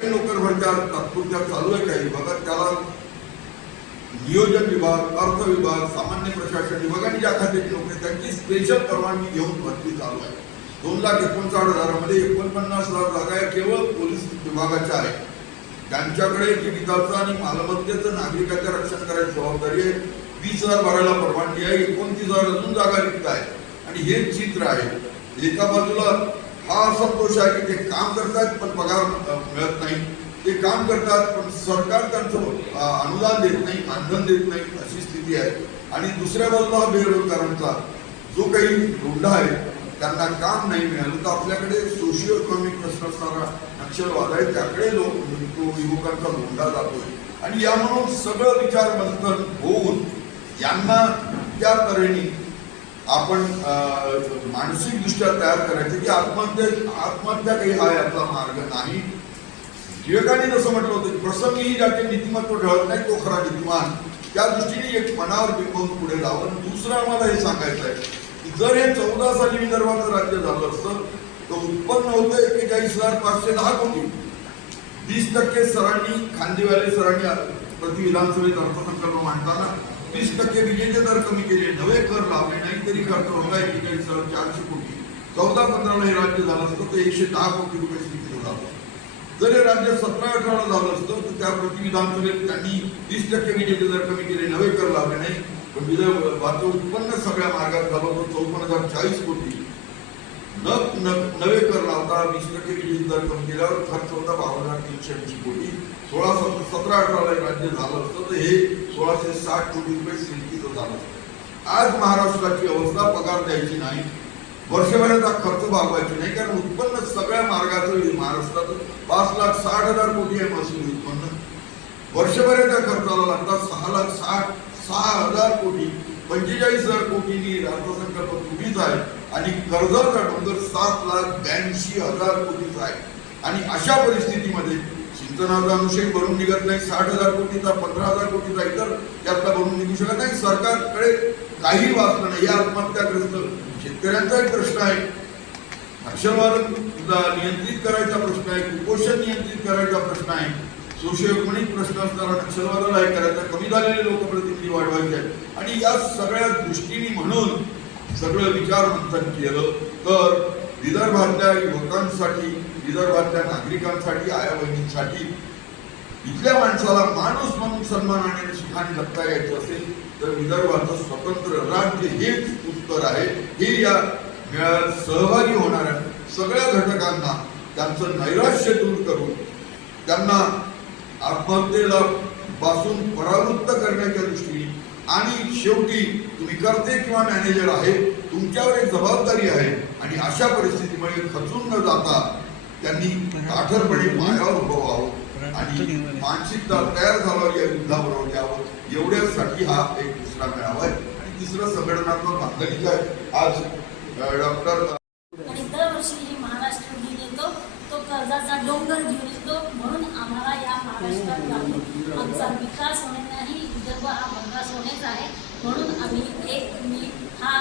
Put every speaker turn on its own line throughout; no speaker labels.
नोकर भरत्या तात्पुरत्या चालू आहे काही बघा त्याला नियोजन विभाग अर्थ विभाग सामान्य प्रशासन विभाग आणि ज्या खात्याची नोकरी त्यांची स्पेशल परवानगी घेऊन भरती चालू आहे. दोन लाख एकोणसाठ हजारामध्ये एकोणपन्नास हजार जागा या केवळ पोलीस विभागाच्या आहेत. त्यांच्याकडे जीविताचं आणि मालमत्तेचं नागरिकांचं रक्षण करायची जबाबदारी आहे. वीस हजार भरायला परवानगी आहे एकोणतीस हजार अजून जागा रिक्त आहे आणि हे चित्र आहे. एका बाजूला हा असंतोष आहे की ते काम करतात पण पगार मिळत नाही. ते काम करतात पण सरकार त्यांचं अनुदान देत नाही मानधन देत नाही अशी स्थिती आहे. आणि दुसऱ्या बाजूला हा बेरोजगारांचा जो काही लोंढा आहे त्यांना काम नाही मिळालं. तर आपल्याकडे सोशिओ इकॉनॉमिक प्रश्न असणारा नक्षलवाद आहे. त्याकडे लोक तो युवकांचा लोंढा जातोय. आणि या म्हणून सगळं विचार मंथन होऊन यांना त्या तऱ्हेने आपण मानसिकदृष्ट्या तयार करायचं की आत्महत्या आत्महत्या काही हा यातला मार्ग नाही. टिळकांनी जसं म्हटलं होतं की प्रसंगीही ज्याचे नीतिमत्व ढळत नाही तो खरा नीतिमान. त्या दृष्टीने एक मनावर बिंबवून पुढे जावं दुसरं आम्हाला हे सांगायचं आहे की जर हे चौदा साली विदर्भाचं राज्य झालं असतं तर उत्पन्न होतं एक्केचाळीस हजार पाचशे दहा कोटी. वीस टक्के सरांनी खांदेवाले सरांनी प्रति विधानसभेत अर्थसंकल्प मांडताना वीस टक्के विजेचे दर कमी केले नवे कर लावले नाही तरी खर्च होता एकेचाळीस हजार चारशे कोटी. चौदा पंधराला हे राज्य झालं असतं तर एकशे दहा कोटी रुपये स्थितीत झालं जर हे राज्य सतरा अठराला झालं असतं तर त्या प्रति विधानसभेत त्यांनी वीस टक्के विजेचे दर कमी केले नवे कर लावले नाही. पण विदर्भाचं उत्पन्न सगळ्या मार्गात झालं होतं चौपन्न हजार चाळीस कोटी. नवे कर लावता वीस टक्के वीज दर कमी केल्यावर खर्च होता बावन्न हजार तीनशे ऐंशी कोटी. सोळा सतरा अठराला राज्य झालं असतं तर हे सोळाशे साठ कोटी रुपये सिडकीचं झालं असतं. आज महाराष्ट्राची अवस्था पगार द्यायची नाही. वर्षभराचा खर्च भागवायची नाही कारण उत्पन्न सगळ्या मार्गाचं महाराष्ट्राचं पाच लाख साठ हजार कोटी आहे महसूल उत्पन्न. वर्षभराच्या खर्चाला लागतात सहा लाख साठ सहा हजार कोटी. पंचेचाळीस हजार कोटीनी अर्थसंकल्प तुम्हीच आहे. आणि कर्जाचा डोंगर सात लाख ब्याऐंशी हजार कोटीचा आहे आणि अशा परिस्थितीमध्ये सिंचनाचा अनुषेक भरून निघत नाही साठ हजार कोटीचा पंधरा हजार कोटीचा इतर त्यातला भरून निघू शकत नाही. सरकारकडे काही वाचलं नाही. या आत्महत्याग्रस्त शेतकऱ्यांचा एक प्रश्न आहे. नक्षलवाद नियंत्रित करायचा प्रश्न आहे. कुपोषण नियंत्रित करायचा प्रश्न आहे. सोशिओ प्रश्न असणारा नक्षलवादाला हे करायचा. कमी झालेले लोकप्रतिनिधी वाढवायचे आहेत. आणि या सगळ्या दृष्टीने म्हणून सगळं विचार मंथन केलं तर विदर्भातल्या युवकांसाठी विदर्भातल्या नागरिकांसाठी आया बहिणींसाठी इथल्या माणसाला माणूस म्हणून सन्मानाने आणि सुखाने जगता यायचं असेल तर विदर्भाचं स्वतंत्र राज्य हेच उत्तर आहे. हे या मेळ्यात सहभागी होणाऱ्या सगळ्या घटकांना त्यांचं नैराश्य दूर करून त्यांना आत्महत्येला पासून परावृत्त करण्याच्या दृष्टीने आणि शेवटी तुम्ही करते किंवा मॅनेजर आहे तुमच्यावर एक जबाबदारी आहे आणि अशा परिस्थितीमुळे खचून न जाता त्यांनी काठरपणे मायावर उभं व्हावं आणि मानसिकता तयार झाल्यावर या युद्धाबरोबर यावं. एवढ्यासाठी हा एक दुसरा मेळावा आहे. आणि तिसरं संघटनात्मक बांधणीचं आहे. आज डॉक्टर
आणि दरवर्षी हे महाराष्ट्र दिन येतो तो कर्जाचा डोंगर घेऊन येतो म्हणून आम्हाला या महाराष्ट्रात राहून आमचा विकास होणे नाही विदर्भ हा भंगास होणेच आहे म्हणून आम्ही एक मी हा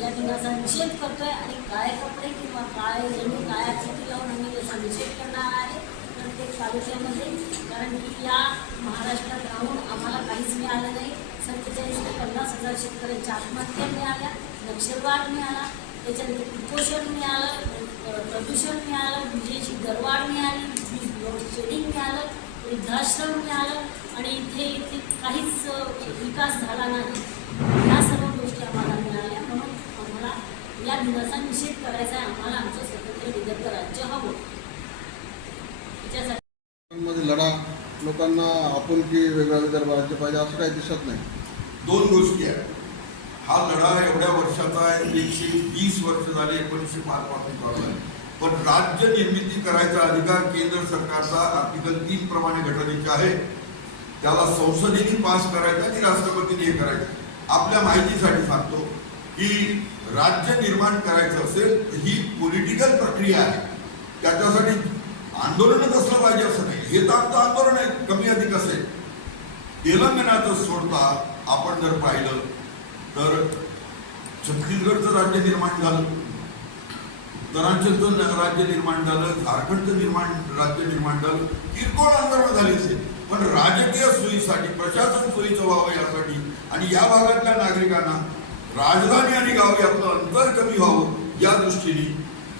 या दिनाचा निषेध करतोय आणि काळे कपडे किंवा काळे झेंडू काळ्या चिठी लावून आम्ही त्याचा निषेध करणार आहे प्रत्येक तालुक्यामध्ये. कारण की या महाराष्ट्रात राहून आम्हाला काहीच मिळालं नाही. सत्तेचाळीस ते पन्नास हजार शेतकऱ्यांच्या आत्महत्या मिळाल्या नक्षलवाद मिळाला त्याच्यानंतर कुपोषण मिळालं प्रदूषण मिळालं विजेची दरवाढ मिळाली वीज लोड शेडिंग मिळालं वृद्धाश्रम मिळालं आणि इथे इथे काहीच विकास झाला नाही. या सर्व गोष्टी आम्हाला मिळाल्या. म्हणून आम्हाला या दिनाचा निषेध करायचा आहे. आम्हाला आमचं स्वतंत्र विदर्भ राज्य हवं. त्याच्यासाठी
लढा लोकांना आपुलकी वेगळा विदर्भ राज्य पाहिजे असं काही दिसत नाही.
दोन गोष्टी आहेत. हा लढा एवढ्या वर्षाचा आहे एकशे वीस वर्ष झाली एकोणीसशे पाच पासून चालू आहे. पण राज्य निर्मिती करायचा अधिकार केंद्र सरकारचा आर्टिकल तीन प्रमाणे घटनेचे आहे. त्याला संसदेने पास करायचा की राष्ट्रपतीने हे करायचं. आपल्या माहितीसाठी सांगतो की राज्य निर्माण करायचं असेल तर ही पॉलिटिकल प्रक्रिया आहे. त्याच्यासाठी आंदोलनच असलं पाहिजे असं नाही. हे तर आमचं आंदोलन आहे कमी अधिक असेल तेलंगणाचं सोडता आपण जर पाहिलं तर छत्तीसगडचं राज्य निर्माण झालं. उत्तरांचलचं राज्य निर्माण झालं झारखंडचं निर्माण राज्य निर्माण झालं. किरकोळ आंदोलन झाली असेल. पण राजकीय सोयीसाठी प्रशासन सोयीचं व्हावं यासाठी आणि या भागातल्या नागरिकांना राजधानी आणि गाव यातलं अंतर कमी व्हावं या दृष्टीने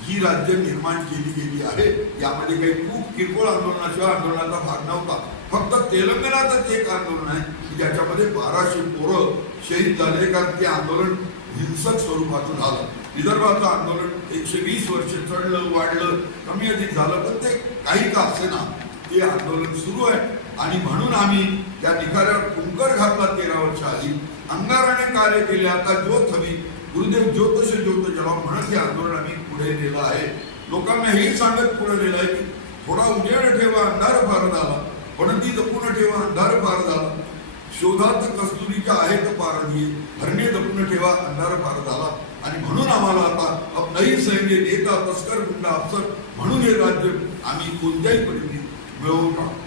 ही राज्य निर्माण केली गेली आहे. यामध्ये काही खूप किरकोळ आंदोलनाशिवाय आंदोलनाचा भाग नव्हता. फक्त तेलंगणातच एक आंदोलन आहे की ज्याच्यामध्ये बाराशे पोरं शहीद झाले कारण ते आंदोलन हिंसक स्वरूपाचं झालं. विदर्भाचं आंदोलन एकशे वीस वर्ष चढलं वाढलं कमी अधिक झालं पण ते काही का असेना ते आंदोलन सुरू आहे. आणि म्हणून आम्ही या निकाऱ्यावर कुंकर घातला तेरा वर्ष आधी अंगाराने कार्य केले. आता ज्योत हवी गुरुदेव ज्योतश ज्योत जेव्हा म्हणत हे आंदोलन आम्ही पुढे नेलं आहे. लोकांना हे सांगत पुढे नेलं आहे की थोडा उजेड ठेवा अंधार फार झाला. पण ती जपून ठेवा अंधार फार झाला. शोधात कस्तुरीच्या आहेत पारधी. हरणे जपून ठेवा अंधार फार झाला. आणि म्हणून आम्हाला आता अब नाही सैन्य नेता तस्कर गुंडा अफसर म्हणून हे राज्य आम्ही कोणत्याही परिस्थितीत मिळवून राहू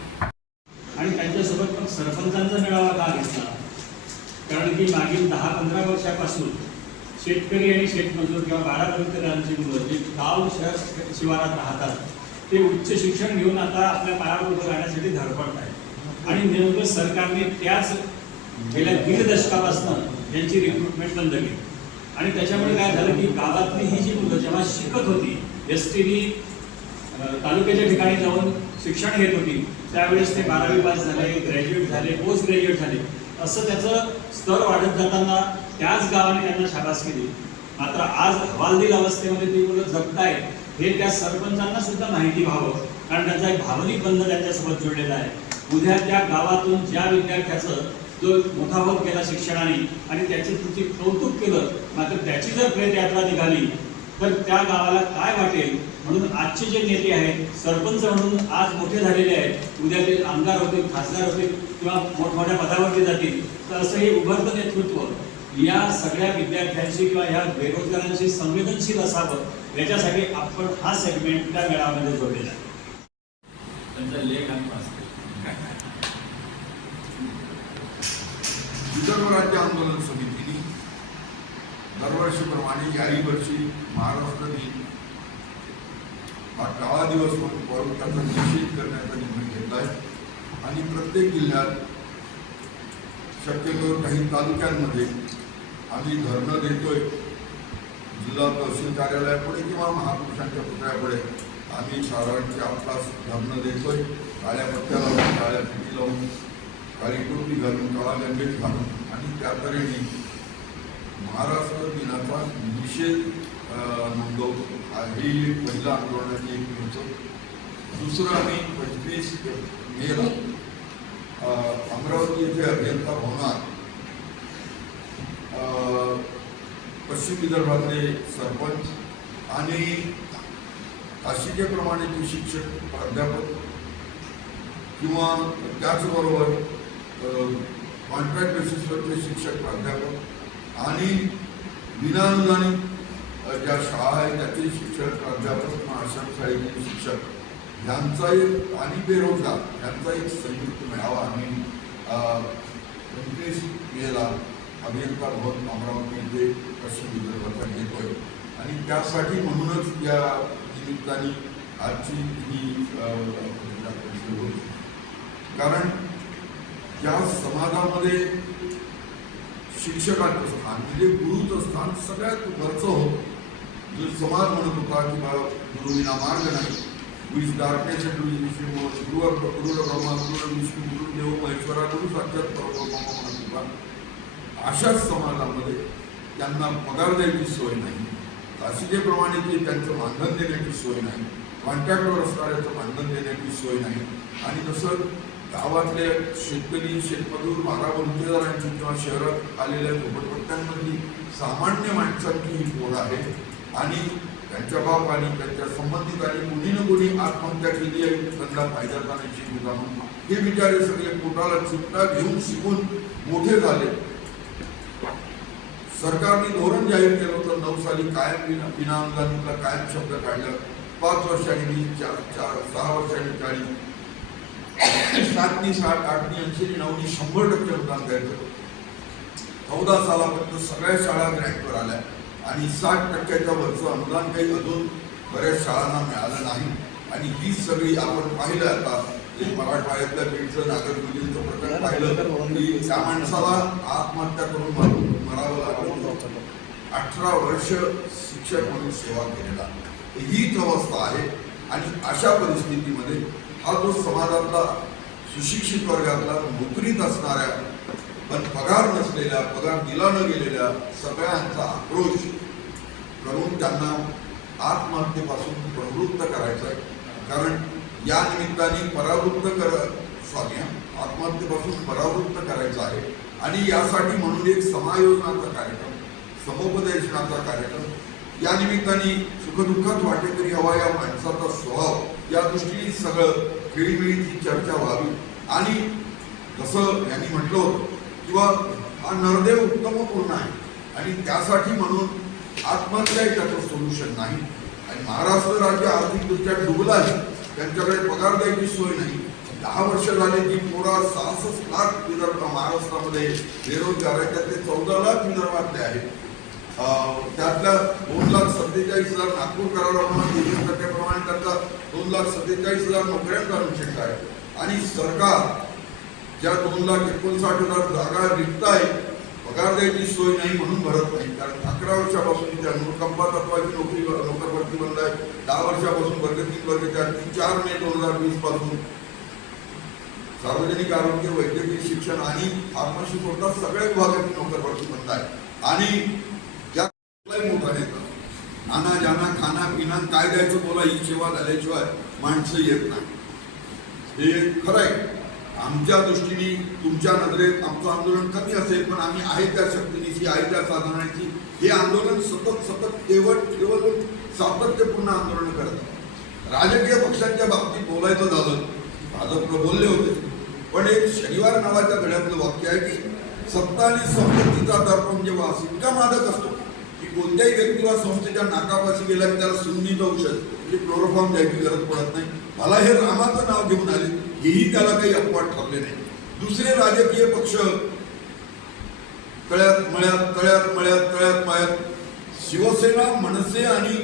सरपंचांचा मेळावा का घेतला? कारण की मागील दहा पंधरा वर्षापासून शेतकरी आणि शेतमजूर किंवा बारा पंतप्रधानांची मुलं जे गाव शहर शिवारात राहतात ते उच्च शिक्षण घेऊन आता आपल्या पायावर उभं राहण्यासाठी धडपडत आहेत. आणि नेमकं सरकारने त्याच गेल्या दीड दशकापासून त्यांची रिक्रुटमेंट बंद केली. आणि त्याच्यामुळे काय झालं की गावातली ही जी मुलं जेव्हा शिकत होती एस टीनी तालुक्याच्या ठिकाणी जाऊन शिक्षण घेत होती त्यावेळेस ते बारावी पास झाले ग्रॅज्युएट झाले पोस्ट ग्रॅज्युएट झाले. असं त्याचं स्तर वाढत जाताना त्याच गावाने त्यांना शाबासकी दिली मात्र आज हवालदिल अवस्थेमध्ये ती मुलं जगतायत हे त्या सरपंचांना सुद्धा माहिती व्हावं. कारण त्यांचा एक भावनिक बंध त्यांच्यासोबत जोडलेला आहे. उद्या त्या गावातून ज्या विद्यार्थ्याचं जो मोठा केला शिक्षणाने आणि त्याची तुमचे कौतुक केलं मात्र त्याची जर प्रेत यात्रा निघाली तर त्या गावाला काय वाटेल म्हणून आजचे जे नेते आहेत सरपंच म्हणून आज मोठे झालेले आहेत उद्या ते आमदार होतील खासदार होतील किंवा मोठमोठ्या पदावरती जातील तर असं हे उभरतं नेतृत्व या सगळ्या विद्यार्थ्यांशी किंवा या बेरोजगारांशी संवेदनशील असावं याच्यासाठी आपण हा सेगमेंट त्या मेळाव्यामध्ये जोडलेला आहे. त्यांचा लेख आणि वाचते.
विदर्भ राज्य आंदोलन समितीने दरवर्षीप्रमाणे याही वर्षी महाराष्ट्र दिन हा काळा दिवस म्हणून पाळून त्याचा निषेध करण्याचा निर्णय घेतला आहे. आणि प्रत्येक जिल्ह्यात शक्यतो काही तालुक्यांमध्ये आम्ही धरणं देतोय. जिल्हा तहसील कार्यालयापुढे किंवा महापुरुषांच्या पुतळ्यापुढे आम्ही साधारण चार तास धरणं देतोय. काळ्या पत्त्या लावून काळ्या फिटी लावून काळी टोपी घालून काळा गंभीर घालून आणि त्या तऱ्हेने महाराष्ट्र दिनाचा निषेध नोंदवतो ही एक पहिलं आंदोलनाची एक होतं दुसरं आम्ही पंचवीस मेला अमरावती येथे अभियंता भवनात पश्चिम विदर्भातले सरपंच आणि काशीचे शिक्षक प्राध्यापक किंवा त्याचबरोबर कॉन्ट्रॅक्ट बेसिसवरचे शिक्षक प्राध्यापक आणि विनानुदानित ज्या शाळा आहेत त्यातील शिक्षक प्राध्यापक आश्रमशाळेचे शिक्षक यांचा एक आणि बेरोजगार यांचा एक संयुक्त मेळावा आम्ही पंचवीस मेला अभियंता भवन अमरावती येथे पश्चिम विदर्भाचा घेतोय. आणि त्यासाठी म्हणूनच या निमित्ताने आजची ही परिषद होती. कारण त्या समाजामध्ये शिक्षकांचं स्थान म्हणजे गुरुचं स्थान सगळ्यात वरचं होतं. जो समाज म्हणत होता की बा गुरुविना मार्ग नाही. विच डार्कनेस अँड गुरु गुरु ब्रह्मा गुरु विष्णू गुरु देव महेश्वरा गुरु साक्षात परब्रह्मा म्हणत होता. अशाच समाजामध्ये त्यांना पगार द्यायची सोय नाही. तासिकेप्रमाणे ते त्यांचं मानधन देण्याची सोय नाही. कॉन्ट्रॅक्टवर असणाऱ्याचं मानधन देण्याची सोय नाही. आणि तसं गावातले शेतकरी शेतमजूर बारा गुंठेदारांची किंवा शहरात आलेल्या झोपडपट्ट्यांमधली सामान्य माणसांची ही बोल आहे आणि त्यांच्या बाप आणि त्यांच्या संबंधितांनी कुणी ना कुणी आत्महत्या केली आहे त्यांना फायदा नाही म्हणून. हे बिचारे सगळे पोटाला चिपटा घेऊन शिकून मोठे झाले. सरकारने धोरण जाहीर केलं होतं नऊ साली कायम विना विना अनुदानितला कायम शब्द काढला. पाच वर्षांनी वीस चार चार सहा वर्षांनी चाळीस सातनी साठ आठनी ऐंशी नऊनी शंभर टक्के अनुदान द्यायचं चौदा सालापर्यंत सगळ्या शाळा ग्रँटवर आल्या. आणि साठ टक्क्याच्या वरचं अनुदान काही अजून बऱ्याच शाळांना मिळालं नाही. आणि ही सगळी आपण पाहिलं आता ते मराठवाड्यातल्या बीडचं नागरगुजींचं प्रकरण पाहिलं की त्या माणसाला आत्महत्या करून मरावं लागलं अठरा वर्ष शिक्षक म्हणून सेवा केलेला. हीच अवस्था आहे. आणि अशा परिस्थितीमध्ये हा जो समाजातला सुशिक्षित वर्गातला नोकरीत असणाऱ्या पण पगार नसलेल्या पगार दिला न गेलेल्या सगळ्यांचा आक्रोश करून त्यांना आत्महत्येपासून प्रवृत्त करायचं आहे. कारण या निमित्ताने परावृत्त कर सॉरी आत्महत्येपासून परावृत्त करायचं आहे. आणि यासाठी म्हणून एक समायोजनाचा कार्यक्रम समुपदेशनाचा कार्यक्रम या निमित्ताने सुखदुःखात वाटेकरी हवा या माणसाचा स्वभाव या दृष्टीने सगळं खेळीमेळीची चर्चा व्हावी. आणि जसं यांनी म्हटलं होतं किंवा हा नरदेव उत्तमपूर्ण आहे. आणि त्यासाठी म्हणून आत्महत्या त्याचं सोल्युशन नाही. आणि महाराष्ट्र राज्य आर्थिकदृष्ट्या डुबलं आहे त्यांच्याकडे पगार द्यायची सोय नाही. दहा वर्ष झाले की पोरा सहासष्ट लाख विदर्भ महाराष्ट्रामध्ये बेरोजगार आहेत त्यातले चौदा लाख विदर्भातले आहेत. त्यातल्या दोन लाख सत्तेचाळीस हजार नागपूर कराराप्रमाणे तेवीस टक्क्याप्रमाणे दोन लाख सत्तेचाळीस हजार नोकऱ्यांचा अनुषंग आहे. आणि सरकार ज्या दोन लाख एकोणसाठ हजार जागा रिक्त पगार द्यायची सोय नाही म्हणून भरत नाही. कारण अकरा वर्षापासून त्या अनुकंपा तत्वाची नोकरी नोकर भरती बंद आहे. दहा वर्षापासून वर्ग तीन वर्ग चार तीन चार मे दोन हजार वीसपासून सार्वजनिक आरोग्य वैद्यकीय शिक्षण आणि फार्मसी सोडता सगळ्या विभागाची नोकर भरती बंद आहे. आणि ज्या कुठलाही मोठा नेता नाना जाना खाना कायद्याचं काय द्यायचं बोला ही सेवा झाल्याशिवाय माणसं येत नाही. हे खरं आहे आमच्या दृष्टीने तुमच्या नजरेत आमचं आंदोलन कमी असेल पण आम्ही आहे त्या शक्तीनिशी आहे त्या साधनाची. हे आंदोलन सतत सतत केवळ केवळ सातत्यपूर्ण आंदोलन करत राजकीय पक्षांच्या बाबतीत बोलायचं झालं भाजपनं बोलले होते. पण एक शनिवार नावाच्या घड्यातलं वाक्य आहे की सत्ता आणि संपत्तीचा दर्पण जेव्हा इतका मादक असतो. की कोणत्याही व्यक्तीला संस्थेच्या नाकापाशी गेला की त्याला सुंदीचं औषध म्हणजे क्लोरोफॉर्म द्यायची गरज पडत नाही. मला हे रामाचं नाव घेऊन आले. हेही त्याला काही अपवाद ठरले नाही. दुसरे राजकीय पक्ष तळ्यात मळ्यात तळ्यात मळ्यात तळ्यात मळ्यात शिवसेना मनसे आणि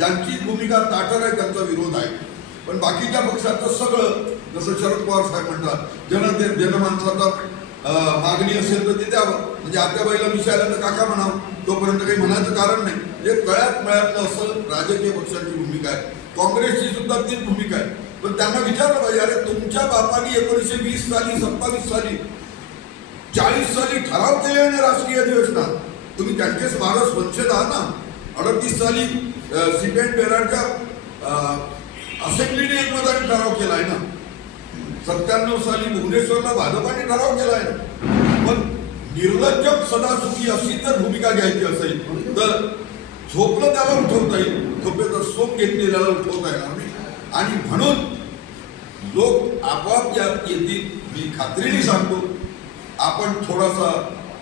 यांची भूमिका ताठर आहे त्यांचा विरोध आहे. पण बाकीच्या पक्षाचं सगळं जसं शरद पवार साहेब म्हणतात जनते जनमानसाचा अं, मागणी असेल तर ते द्यावं. म्हणजे आत्याबाईला मिशी आलं तर काका म्हणावं तोपर्यंत काही म्हणायचं कारण नाही. हे तळ्यात मळ्यातलं असं राजकीय पक्षांची भूमिका आहे. काँग्रेसची सुद्धा तीच भूमिका आहे. पण त्यांना विचारलं पाहिजे अरे तुमच्या बापाने एकोणीसशे वीस साली सत्तावीस साली चाळीस साली ठराव केले आहे राष्ट्रीय अधिवेशनात? तुम्ही त्यांचेच स्मारक वंचित आहात ना. अडतीस साली सिपेंट बेराडच्या असेंब्लीने एकमताने ठराव केला आहे ना. सत्त्याण्णव साली भुवनेश्वरला भाजपाने ठराव केला आहे ना. पण निर्लज्ज सदा सुखी अशी जर भूमिका घ्यायची असेल तर झोपलं त्याला उठवता येईल. झोपेचा सोप घेतले त्याला उठवता येणार नाही. आणि म्हणून लोक आपोआप या येतील मी खात्रीने सांगतो आपण थोडासा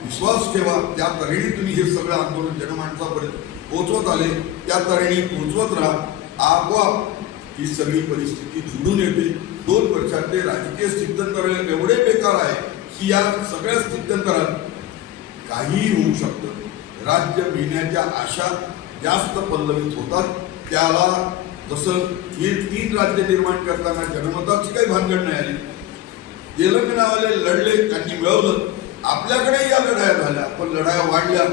विश्वास ठेवा त्या तऱ्हेने तुम्ही हे सगळं आंदोलन जनमानसापर्यंत पोहोचवत आले त्या तऱ्हेने पोहोचवत राहा. आपोआप ही सगळी परिस्थिती झुडून येते. दोन वर्षातले राजकीय स्थित्यंतर एवढे बेकार आहे. की या सगळ्या स्थित्यंतरात काहीही होऊ शकतं. राज्य मिळण्याच्या आशा जास्त पल्लवित होतात. त्याला जसं हे तीन राज्य निर्माण करताना जनमताची काही भानगड नाही आली. तेलंगणावाले लढले त्यांनी मिळवलं. आपल्याकडे या लढाया झाल्या पण लढाया वाढल्या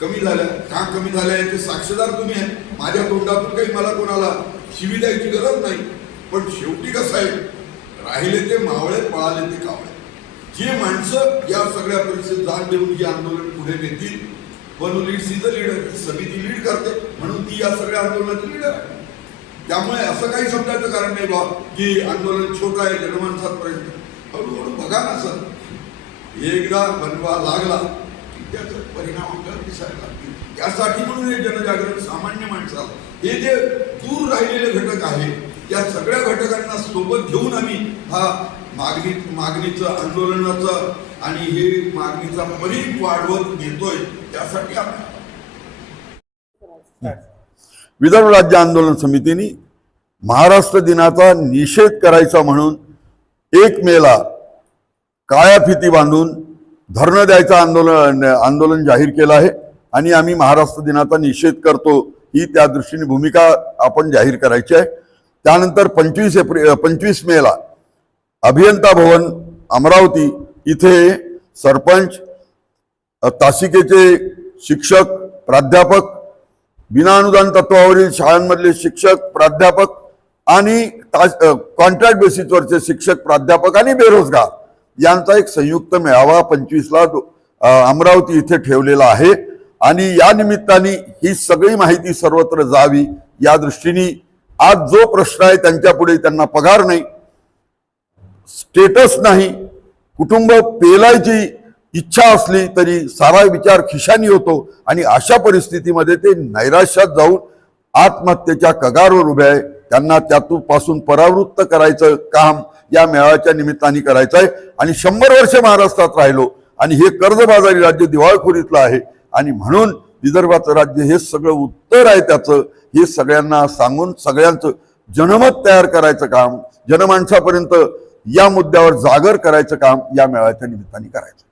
कमी झाल्या. का कमी झाल्या याचे साक्षीदार तुम्ही आहे. माझ्या तोंडातून काही मला कोणाला शिवी द्यायची गरज नाही. पण शेवटी कसं आहे राहिले ते मावळे पळाले ते कावळे. जे माणसं या सगळ्या परिस्थितीत जाण देऊन ही आंदोलन पुढे नेतील पण लीड सी लीडर समिती लीड करते. म्हणून ती या सगळ्या आंदोलनाची लीडर आहे. त्यामुळे असं काही समजायचं कारण नाही बा की आंदोलन छोटं आहे जनमानसापर्यंत हळूहळू बघा ना सर. एकदा बनवा लागला की त्याचा परिणाम आपल्याला दिसायला लागतील. त्यासाठी म्हणून हे जनजागरण सामान्य माणसाला.
हे जे दूर राहिलेले घटक आहेत या सगळ्या घटकांना सोबत घेऊन आम्ही हा मागणी मागणीचं आंदोलनाचं आणि हे मागणीचा परीख वाढवत नेतोय त्यासाठी आपण
विदर्भ राज्य आंदोलन समितीने महाराष्ट्र दिनाचा निषेध करायचा म्हणून एक मेला काळ्या फिती बांधून धरणं द्यायचं आंदोलन आंदोलन जाहीर केलं आहे आणि आम्ही महाराष्ट्र दिनाचा निषेध करतो ही त्या दृष्टीने भूमिका आपण जाहीर करायची आहे. त्यानंतर पंचवीस एप्रिल पंचवीस मेला अभियंता भवन अमरावती इथे सरपंच तासिकेचे शिक्षक प्राध्यापक विनाअनुदान तत्वावरील शाळांमधले शिक्षक प्राध्यापक आणि कॉन्ट्रॅक्ट बेसिसवरचे शिक्षक प्राध्यापक आणि बेरोजगार यांचा एक संयुक्त मेळावा पंचवीसला अमरावती इथे ठेवलेला आहे. आणि या निमित्ताने ही सगळी माहिती सर्वत्र जावी या दृष्टीने आज जो प्रश्न आहे त्यांच्यापुढे त्यांना पगार नाही स्टेटस नाही. कुटुंब पेलायची इच्छा असली तरी सारा विचार खिशानी होतो आणि अशा परिस्थितीमध्ये ते नैराश्यात जाऊन आत्महत्येच्या कगारवर उभे आहे. त्यांना त्यातून पासून परावृत्त करायचं काम या मेळाव्याच्या निमित्ताने करायचं आहे. आणि शंभर वर्ष महाराष्ट्रात राहिलो आणि हे कर्जबाजारी राज्य दिवाळखोरीतलं आहे. आणि म्हणून विदर्भाचं राज्य हे सगळं उत्तर आहे त्याचं. हे सगळ्यांना सांगून सगळ्यांचं जनमत तयार करायचं काम. जनमानसापर्यंत या मुद्द्यावर जागर करायचं काम या मेळाव्याच्या निमित्ताने करायचं.